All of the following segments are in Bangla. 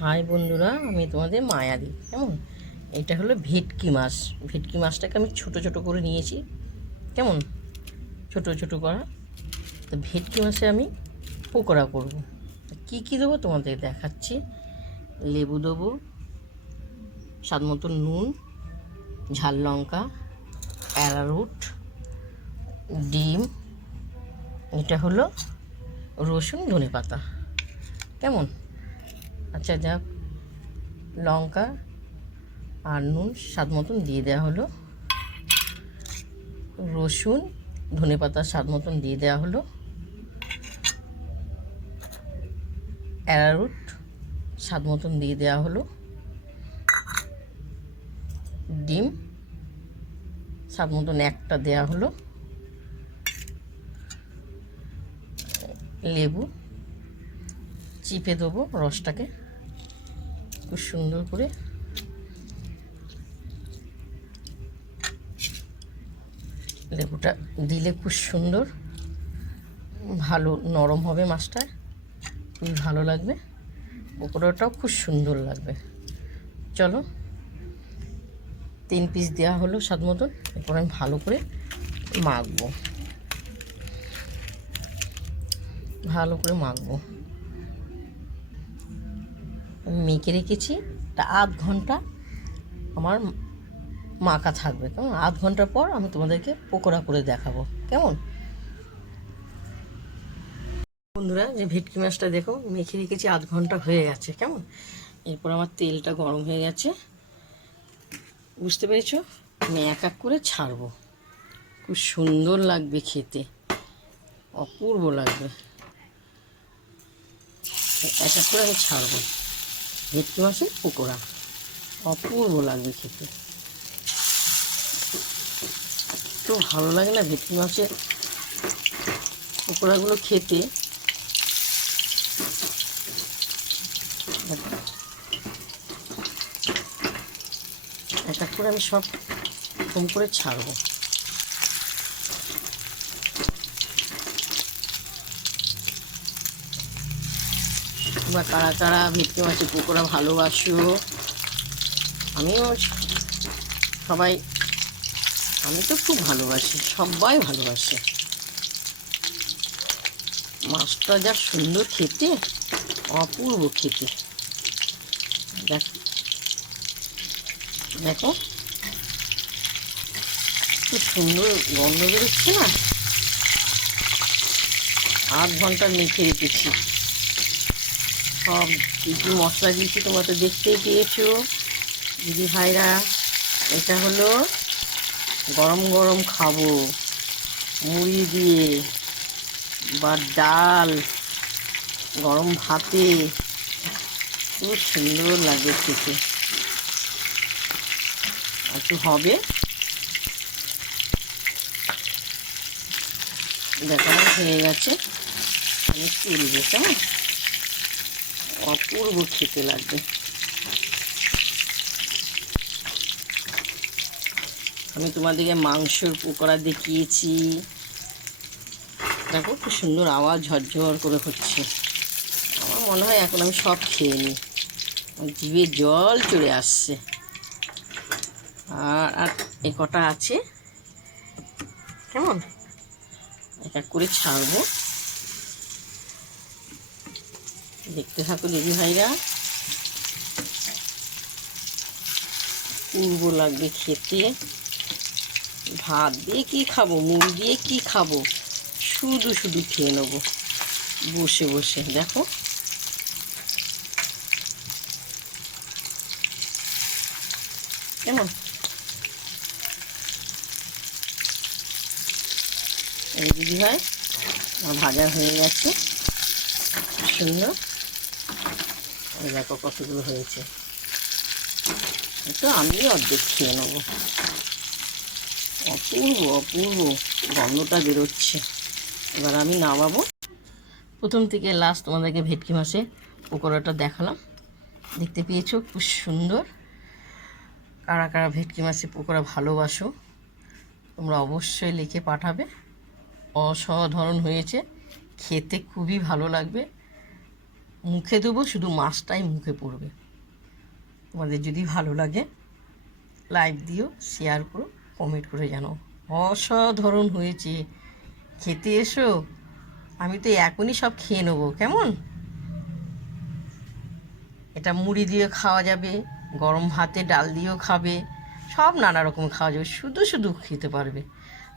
হাই বন্ধুরা, আমি তোমাদের মায়াদি। কেমন, এটা হলো ভেটকি মাছ। ভেটকি মাছটাকে আমি ছোট ছোট করে নিয়েছি, কেমন ছোট ছোট করা। তো ভেটকি মাছে আমি পকোড়া করব। কি কি দেবো তোমাদের দেখাচ্ছি। লেবু দেবো, স্বাদ মতো নুন, ঝাল লঙ্কা, অ্যারারুট, ডিম, এটা হলো রসুন, ধনে পাতা। কেমন, আচ্ছা যাক, লঙ্কা আর নুন স্বাদ মতন দিয়ে দেওয়া হলো, রসুন ধনে পাতা স্বাদ মতন দিয়ে দেওয়া হলো, অ্যারারুট স্বাদ মতন দিয়ে দেওয়া হলো, ডিম স্বাদ মতন একটা দেওয়া হলো, লেবু চিপে দেবো রসটাকে খুব সুন্দর করে। লেবুটা দিলে খুব সুন্দর, ভালো নরম হবে মাছটা, খুবই ভালো লাগবে, পকোড়াটাও খুব সুন্দর লাগবে। চলো, 3 পিস দেওয়া হলো স্বাদ মতন। এরপর আমি ভালো করে মাখবো, ভালো করে মাখবো। আমি মেখে রেখেছি, তা আধ ঘন্টা আমার মাখা থাকবে। কেমন, আধ ঘন্টার পর আমি তোমাদেরকে পকোড়া করে দেখাবো। কেমন বন্ধুরা, যে ভেটকি মাছটা দেখো মেখে রেখেছি, আধ ঘন্টা হয়ে গেছে। কেমন, এরপর আমার তেলটা গরম হয়ে গেছে, বুঝতে পেরেছো। আমি এক এক করে ছাড়বো, খুব সুন্দর লাগবে খেতে, অপূর্ব লাগবে। এক এক করে আমি ছাড়বো। ভেটকি মাছের পকোড়া অপূর্ব লাগবে খেতে, তো ভালো লাগে না ভেটকি মাছের পকোড়াগুলো খেতে। এক এক করে আমি সব কম করে ছাড়বো। বা কারা কারা ভেটকি মাছের পকোড়া ভালোবাসো, আমিও সবাই, আমি তো খুব ভালোবাসি, সবাই ভালোবাসে। মাছটা যা সুন্দর খেতে, অপূর্ব খেতে। দেখো খুব সুন্দর গন্ধ বেরোচ্ছে না। আধ ঘন্টা মেখে রেখেছি, সব কী কী মশলা দিয়েছি তোমরা তো দেখতেই পেয়েছো দিদি ভাইরা। এটা হলো গরম গরম খাবো মুড়ি দিয়ে বা ডাল, গরম ভাতে, খুব সুন্দর লাগে খেতে। একটু হবে, দেখানো হয়ে গেছে, আমি তুলবো। কেমন, অপূর্ব খেতে লাগবে। আমি তোমাদেরকে মাংসের পকোড়া দেখিয়েছি, দেখো খুব সুন্দর আওয়াজ ঝরঝর করে হচ্ছে। আমার মনে হয় এখন আমি সব খেয়ে নিই, জিভে জল চলে আসছে। আর এ কটা আছে, কেমন, এক এক করে ছাড়বো। দেখতে থাকো দিদি ভাইরা, পূর্ব লাগবে খেতে। ভাত দিয়ে কি খাবো, মুড়ি দিয়ে কি খাবো, শুধু শুধু খেয়ে নেবো বসে বসে। দেখো কেমন, এই দিদি ভাই আমার ভাজা হয়ে গেছে সুন্দর। দেখো কতগুলো হয়েছে, তো আমি অর্ধেক খেয়ে নেবো। অপূর্ব অপূর্ব গন্ধটা বেরোচ্ছে। এবার আমি নামাবো। প্রথম থেকে লাস্ট তোমাদেরকে ভেটকি মাছে পকোড়াটা দেখালাম, দেখতে পেয়েছো খুব সুন্দর। কারা কারা ভেটকি মাছের পকোড়া ভালোবাসো তোমরা অবশ্যই লিখে পাঠাবে। অসাধারণ হয়েছে, খেতে খুবই ভালো লাগবে। মুখে দেবো, শুধু মাছটাই মুখে পড়বে। তোমাদের যদি ভালো লাগে লাইক দিও, শেয়ার করো, কমেন্ট করে জানাও। অসাধারণ হয়েছে, খেতে এসো। আমি তো এখনই সব খেয়ে নেবো, কেমন? এটা মুড়ি দিয়ে খাওয়া যাবে, গরম ভাতে ডাল দিয়েও খাবে, সব নানা রকম খাওয়া যাবে, শুধু শুধু খেতে পারবে।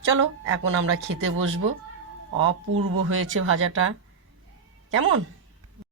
চলো এখন আমরা খেতে বসবো। অপূর্ব হয়েছে ভাজাটা, কেমন?